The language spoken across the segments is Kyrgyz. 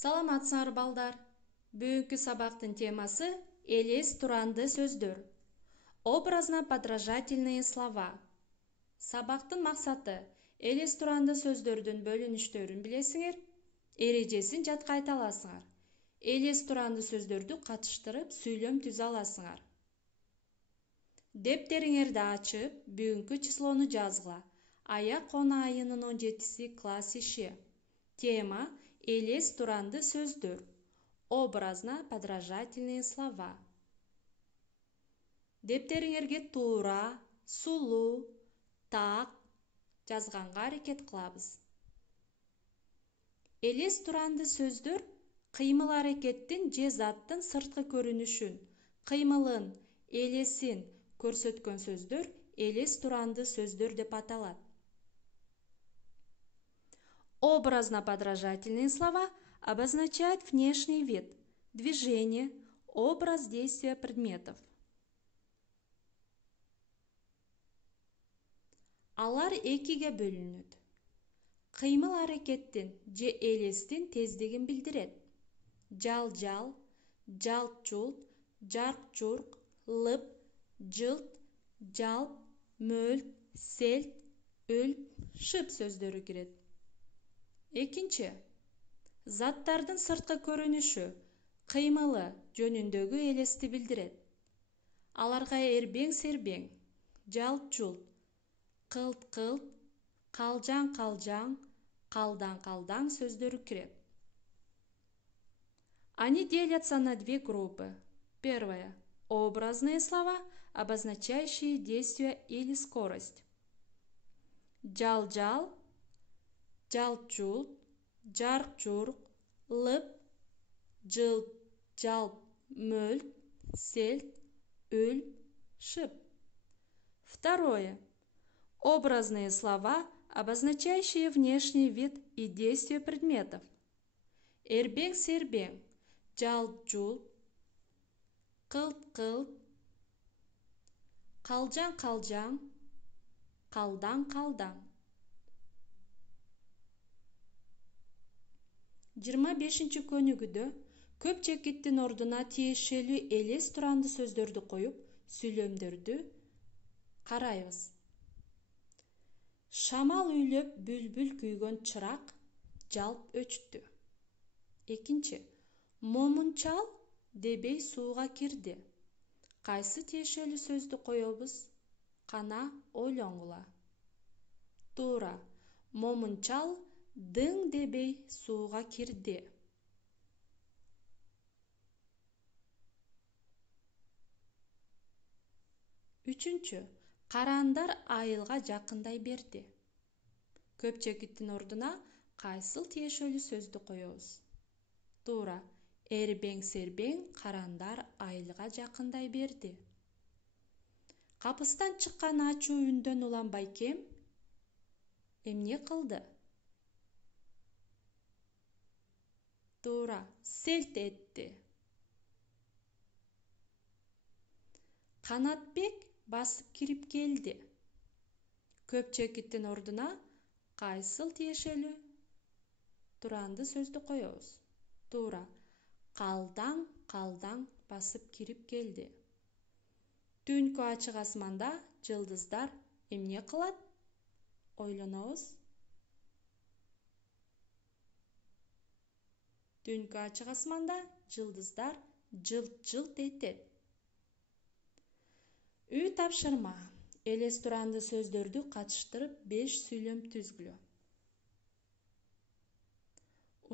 Саламатсыңар балдар. Бүгүнкү сабактын темасы элес туранды сөздөр. Образно-подражательные слова. Сабактын максаты элес туранды сөздөрдүн бөлүнүштөрүн билесиңер, эрежесин жатка айта аласыңар. Элес туранды сөздөрдү катыштырып сүйлөм түзө аласыңар. Дептериңерди ачып, бүгүнкү числону жазгыла. Аяк кона айынын 17-си класс иши. Тема элес туранды сөздөр. Образно-подражательные слова. Дептериңерге туура, сулуу, так жазганга аракет кылабыз. Элес туранды сөздөр кыймыл аракеттин же заттын сырткы көрүнүшүн, кыймылын, элесин көрсөткөн сөздөр элес туранды сөздөр деп аталат. Образно-подражательные слова обозначают внешний вид, движение, образ действия предметов. Алар экиге бөлүнөт. Кыймыл аракеттин же элестин тездигин билдирет. Жал-жал, жалт-жулт, жарк-журк, лып, жылт, жалп, мөлт, селт, өлп, шып сөздөрү кирет. Экинчи, заттардын сырткы көрүнүшү, кыймылы жөнүндөгү элести билдирет. Аларга эрбең-сербең, жалт-жулт, кылт-кылт, калжаң-калжаң, калдаң-калдаң сөздөрү кирет. Они делятся на две группы. Первая – образные слова, обозначающие действие или скорость. Жал-жал, жалт-жулт, жарк-журк, лып, жылт, жалп, мөлт, селт, өлп, шып. Второе. Образные слова, обозначающие внешний вид и действие предметов. Эрбең-сербең, жалт-жулт, кылт-кылт, калжаң-калжаң, калдаң-калдаң. 25-чи көнүгүүдө көп чекиттин ордуна тиешелүү элес туранды сөздөрдү коюп, сүйлөмдөрдү карайбыз. Шамал үйлөп, бүлбүл күйгөн чырак жалп өчтү. Экинчи, момун чал дебей сууга кирди. Кайсы тиешелүү сөздү коебуз? Кана ойлоңгула. Туура, момун чал дың дебей сууга кирди. Үчүнчү, караандар айылга жакындай берди. Көп чекиттин ордуна кайсыл тиешелүү сөздү коебуз? Туура, эрбең-сербең караандар айылга жакындай берди. Капыстан чыккан ачуу үндөн улам байкем эмне кылды? Туура, селт этти. Канатбек басып кирип келди. Көп чекиттин ордуна кайсыл тиешелүү туранды сөздү коебуз? Туура, калдаң басып кирип келди. Түнкү ачык асманда жылдыздар эмне кылат? Ойлонобуз. Түнкү ачык асманда жылдыздар жылт-жылт этет. Үй тапшырма. Элес туранды сөздөрдү катыштырып 5 сүйлөм түзгүлө.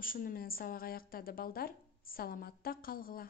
Ушуну менен сабак аяктады балдар. Саламатта калгыла.